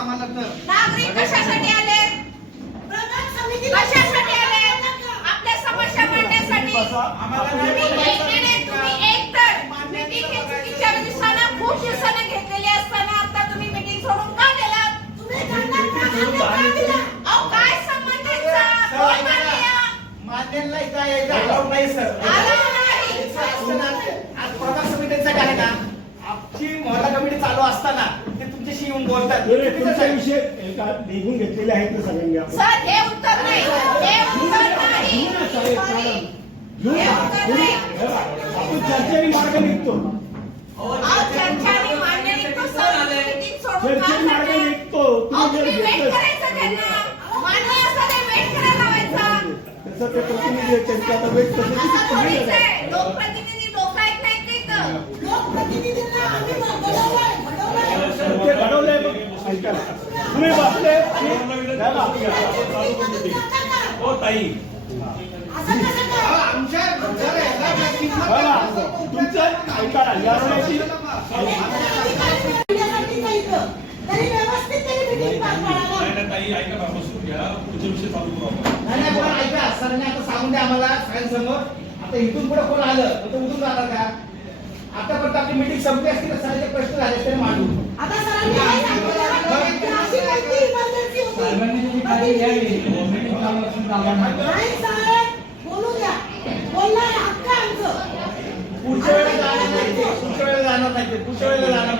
आम्हाला तर नागरिक कशासाठी आले? कशासाठी आले? आपल्या समस्या मांडण्यासाठी. तुम्ही एक तर मीटिंग चुकीच्या दिवसाला खूप दिवसाने घेतलेली असताना आता तुम्ही मीटिंग सोडून का गेलात? अहो काय संबंध यांचा? कोण मान्य? मान्य नाही काय अलाउड नाही सर. Allowed नाही. आज प्रभाग समितीचा काय ना आमची मोहल्ला कमिटी चालू असताना ते तुमच्याशी येऊन बोलतात. तुमचा विषय निघून घेतलेले आहेत ना सगळ्यांनी आपण. सर हे उत्तर नाही. हे उत्तर नाही. आपण चर्चेने मार्ग निघतो. अहो चर्चाने मान्य निघतो सर. मीटिंग सोडून का चर्चेने मार्ग जाते? निघतो. अहो तुम्ही तुम्ही जर वेट घेतलं करायचं त्यांना. मान्य असं नाही वेट करायला लावायचा. तसं ते प्रतिनिधी आहेत, त्यांची आता वेट असं तसं थोडीच आहे. लोकप्रतिनिधी लोक आहेत नाही का इथं? लोकप्रतिनिधींना आम्ही घडवलंय. ते घडवलंय बघ. ऐका ना. तुम्ही बसले आणि नाही बा. हो ताई आमच्या घरच्याला याला काय किंमत बघा, नाही. तुमचं ऐका ना, यावेळेची तरी व्यवस्थित तरी मीटिंग पार पाडायला. नाही ना ताई ऐका ना बसून घ्या पुढचे विषय चालू करू आपण. नाही नाही पण ऐका सरांनी आता सांगून द्या आम्हाला सगळ्यांसमोर आता इथून पुढे कोण आलं तर उठून जाणार का? आतापर्यंत आपली मीटिंग संपली असती तर सरांचे प्रश्न झाले तरी मांडू. आता सरांनी काय सांगितलं? की अशी कोणती इमर्जन्सी होती? नाही साहेब, बोलू द्या. बोलणार हक्क आहे आमचं. पुढच्या वेळेला जाणार नाही ते. पुढच्या वेळेला जाणार नाही.